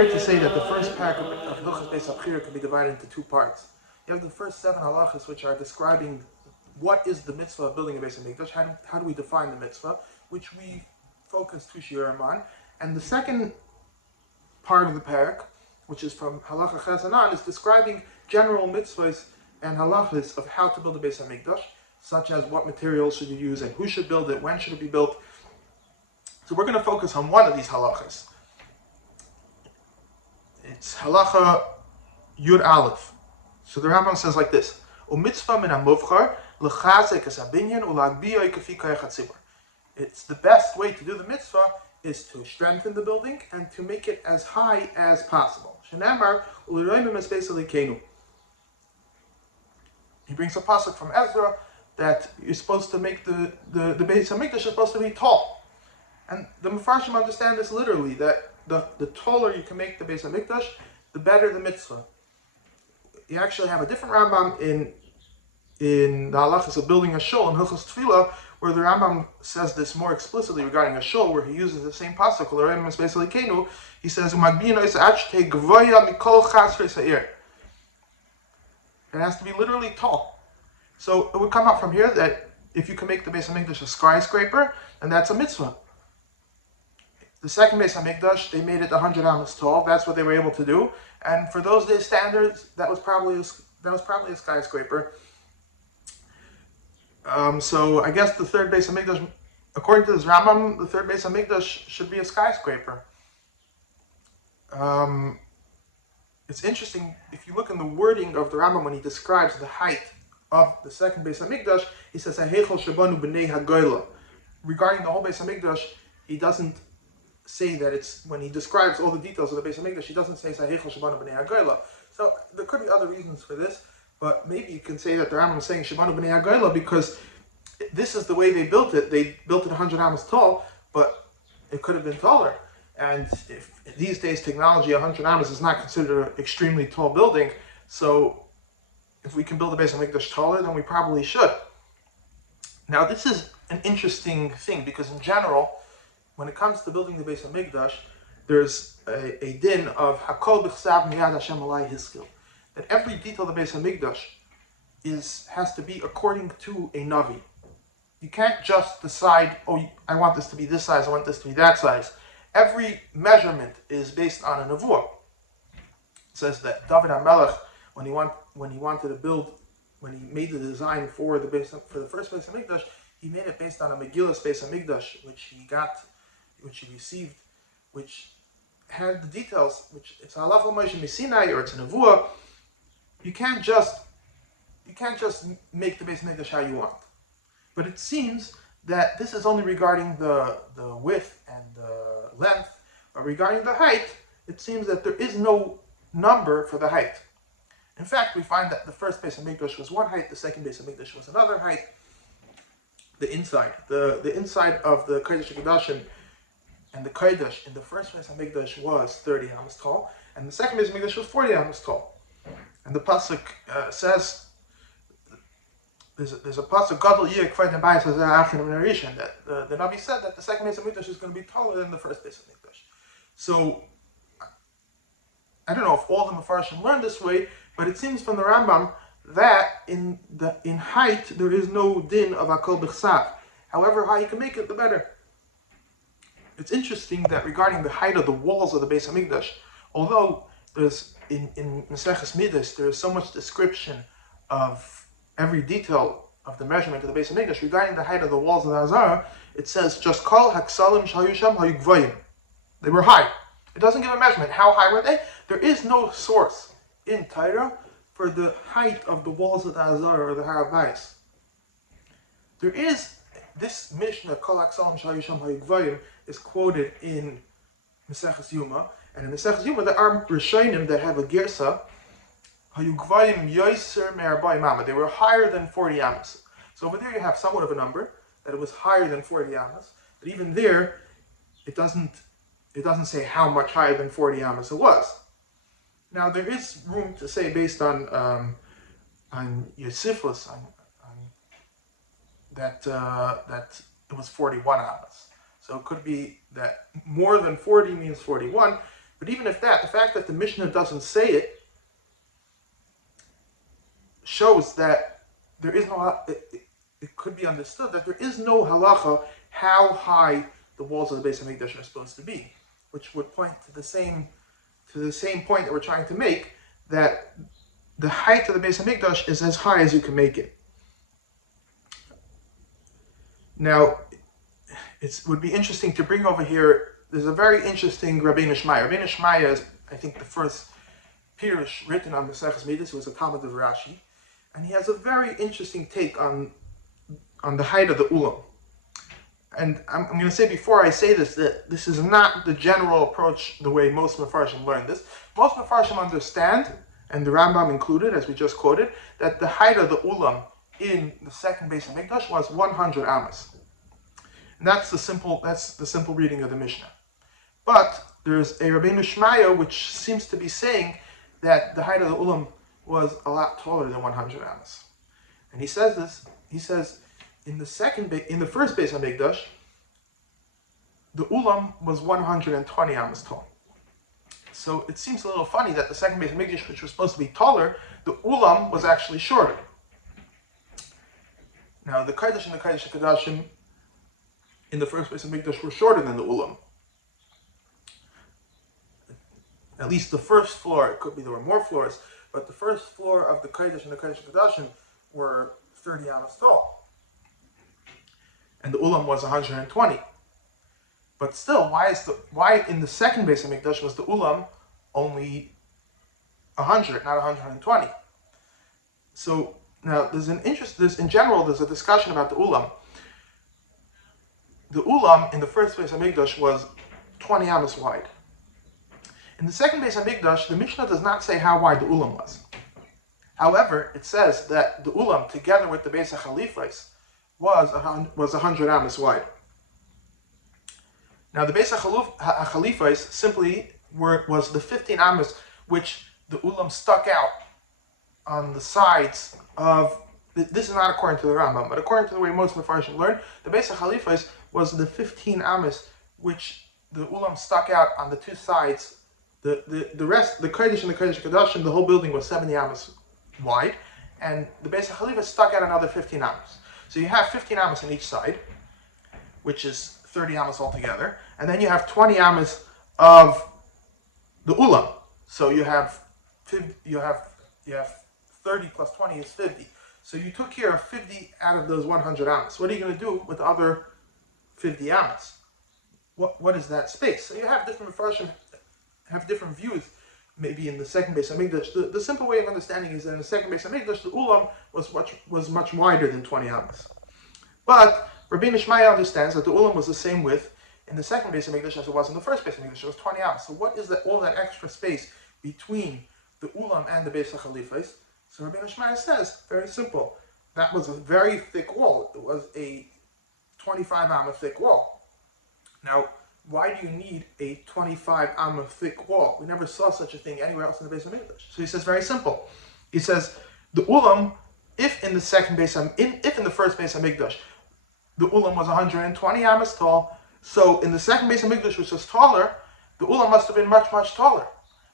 fair to say that the first parak of Hilchos Beis Habechirah can be divided into two parts. You have the first 7 halachas, which are describing what is the mitzvah of building a Beis Hamikdash, how do we define the mitzvah, which we focus 2 shiurim on. And the second part of the Perek, which is from halacha ches and on, is describing general mitzvahs and halachas of how to build a Beis Hamikdash, such as what materials should you use and who should build it, when should it be built. So we're going to focus on one of these halachas. It's halacha Yud Alef. So the Rambam says like this: "Umitzvah min hamuvchar lechazek es habinyan ulagbiya kafi koyach hatzibur." It's the best way to do the mitzvah is to strengthen the building and to make it as high as possible. Shenamar uliroimim es beis alikenu. He brings a pasuk from Ezra that you're supposed to make the Beis Hamikdash is supposed to be tall, and the Mefarshim understand this literally, that the taller you can make the Beis Hamikdash, the better the mitzvah. You actually have a different Rambam in the halachas of building a shul in Hilchos Tefillah, where the Rambam says this more explicitly regarding a shul, where he uses the same pasuk. He says, it has to be literally tall. So it would come out from here that if you can make the Beis Hamikdash a skyscraper, then that's a mitzvah. The second Beis Hamikdash, they made it 100 amos tall. That's what they were able to do. And for those days' standards, that was probably a skyscraper. So I guess the third Beis Hamikdash, according to this Rambam, the third Beis Hamikdash should be a skyscraper. It's interesting, if you look in the wording of the Rambam when he describes the height of the second Beis Hamikdash, he says, Hilchos shebanu b'nei hagoyla. Regarding the whole Beis Hamikdash, he doesn't say that it's, when he describes all the details of the Beis Hamikdash, he doesn't say Hilchos shebanu b'nei hagoyla. So there could be other reasons for this, but maybe you can say that the Rambam is saying shebanu b'nei hagoyla because this is the way they built it. They built it 100 amos tall, but it could have been taller. And if these days technology, 100 amos is not considered an extremely tall building, so if we can build a Beis Hamikdash taller, then we probably should. Now this is an interesting thing, because in general, when it comes to building the Beis Hamikdash, there's a din of hakol b'chsav miyad Hashem alai hiskil, that every detail of the Beis Hamikdash has to be according to a navi. You can't just decide, oh, I want this to be this size, I want this to be that size. Every measurement is based on a nevuah. It says that David HaMelech, when he made the design for the first Beis Hamikdash, he made it based on a Megillus Beis Hamikdash, which he received, which had the details, which it's Alef Moshe Misinai, or it's a nevuah. You can't just make the Beis Hamikdash how you want. But it seems that this is only regarding the width and the length, but regarding the height, it seems that there is no number for the height. In fact, we find that the first Beis Hamikdash was one height, the second Beis Hamikdash was another height. The inside of the Kodesh HaKodashim and the Kodesh in the first Beis Hamikdash was 30 amos tall, and the second Beis Hamikdash was 40 amos tall. And the pasuk says, there's a pasuk Gadol Yeh K'vay Nebayis Hazeh Achim Nerishan, that the Navi said that the second Beis Hamikdash is going to be taller than the first Beis Hamikdash. So I don't know if all the Mefarshim learned this way, but it seems from the Rambam that in height there is no din of hakol b'chsav. However high you can make it, the better. It's interesting that regarding the height of the walls of the Beis Hamikdash, although there's in Maseches Midas there is so much description of every detail of the measurement of the Beis Hamikdash, regarding the height of the walls of the Hazara, it says just kol haksalim shayu sham hayu gvayim. They were high. It doesn't give a measurement. How high were they? There is no source in Torah for the height of the walls of the Hazara or the Har HaBayis. There is this Mishnah, Kol HaKsalim Shayu Sham Hayu Gvayim, is quoted in Maseches Yuma, and in Maseches Yuma there are Rishonim that have a girsa, Hayu Gvayim Yoiser Me'arba'im Amma. They were higher than 40 amos. So over there you have somewhat of a number, that it was higher than 40 amos, but even there, it doesn't say how much higher than 40 amos it was. Now there is room to say based on Yosifus that it was 41 amos. So it could be that more than 40 means 41. But even if that, the fact that the Mishnah doesn't say it shows that there is no. It could be understood that there is no halacha how high the walls of the Beis Hamikdash are supposed to be, which would point to the same point that we're trying to make, that the height of the Beis Hamikdash is as high as you can make it. Now, it would be interesting to bring over here, there's a very interesting Rabbeinu Shmaya. Rabbeinu Shmaya is, I think, the first Pirush written on Maseches Midas, who was a Talmud of Rashi, and he has a very interesting take on the height of the Ulam. And I'm going to say before I say this, that this is not the general approach the way most Mefarshim learn this. Most Mefarshim understand, and the Rambam included, as we just quoted, that the height of the Ulam in the second Beis Hamikdash was 100 amas. And that's the simple reading of the Mishnah. But there's a Rabbeinu Shmaya which seems to be saying that the height of the Ulam was a lot taller than 100 amas. And he says this, he says, in the first Beis Hamikdash, the Ulam was 120 amas tall. So it seems a little funny that the second Beis Hamikdash, which was supposed to be taller, the Ulam was actually shorter. Now the Kodesh and the Kodesh HaKodashim in the first Beis Hamikdash were shorter than the Ulam. At least the first floor, it could be there were more floors, but the first floor of the Kodesh and the Kodesh HaKodashim were 30 amas tall. And the Ulam was 120. But still, why in the second Beis Hamikdash was the Ulam only 100, not 120? So now there's in general there's a discussion about the Ulam. The Ulam in the first Beis Hamikdash was 20 amas wide. In the second Beis Hamikdash, the Mishnah does not say how wide the Ulam was. However, it says that the Ulam, together with the Beis HaChalifos, was 100 amas wide. Now, the Beis HaChalifos simply was the 15 amas which the Ulam stuck out on the sides of. This is not according to the Rambam, but according to the way most Mefarshim learn, the Beis HaChalifos was the 15 amas which the Ulam stuck out on the two sides. The rest, the Kodesh and the Kodesh HaKodashim, the whole building was 70 amas wide, and the Beis HaChalifos stuck out another 15 amas. So you have 15 amas on each side, which is 30 amas altogether, and then you have 20 amas of the Ulam. So you have 30 plus 20 is 50. So you took care of 50 out of those 100 amas. What are you going to do with the other 50 amas? What is that space? So you have different Mefarshim have different views. Maybe in the second Beis Hamikdash, the simple way of understanding is that in the second Beis Hamikdash, the Ulam was much wider than 20 amas. But Rabbeinu Shmaya understands that the Ulam was the same width in the second Beis Hamikdash as it was in the first Beis Hamikdash. It was 20 amas. So what is all that extra space between the Ulam and the Beis HaChalifos? So Rabbeinu Shmaya says, very simple, that was a very thick wall. It was a 25 amma thick wall. Now, why do you need a 25 amma thick wall? We never saw such a thing anywhere else in the Beis Hamikdash. So he says very simple. He says the Ulam, if in the first Beis Hamikdash, the Ulam was 120 amas tall, so in the second Beis Hamikdash, which was taller, the Ulam must have been much, much taller.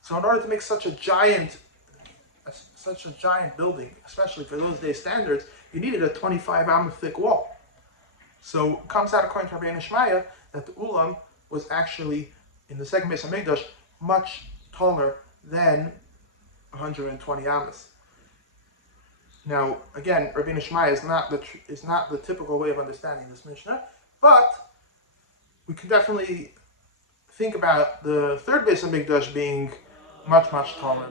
So in order to make such a giant building, especially for those days standards, you needed a 25 amma thick wall. So it comes out according to Rabbeinu Shmaya that the Ulam was actually, in the second Beis Hamikdash, much taller than 120 amas. Now, again, Rabbeinu Shmaya is not the typical way of understanding this Mishnah, but we can definitely think about the third Beis Hamikdash being much, much taller.